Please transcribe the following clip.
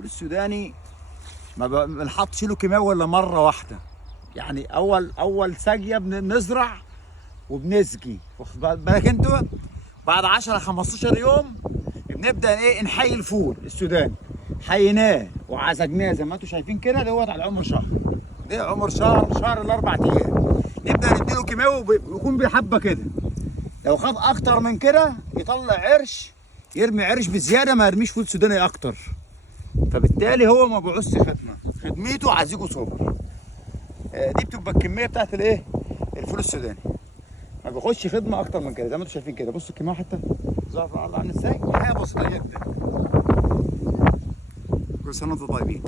الفول السوداني ما بنحطش له كيماوي الا مره واحده. يعني اول ساقيه بنزرع وبنسقي، واخد بالك انتوا؟ بعد 10 15 يوم بنبدا ايه نحيي الفول السوداني. حييناه وعزجناه زي ما انتم شايفين كده، دوت على عمر شهر. ده عمر شهر الاربع ايام نبدا نديله كيماوي ويكون بحبه كده. لو خد اكتر من كده يطلع عرش، يرمي عرش بزياده، ما يرميش فول سوداني اكتر. فبالتالي هو ما بيعوزش خدمه، خدمته عايزيكوا صبر. دي بتبقى الكميه بتاعت الايه؟ الفول السوداني. ما بياخدش خدمه اكتر من كده زي ما انتم شايفين كده. بصوا الكميه حتى ظاهره الله عامل ازاي، حاجه بسيطه جدا. كل سنه وانتم طيبين.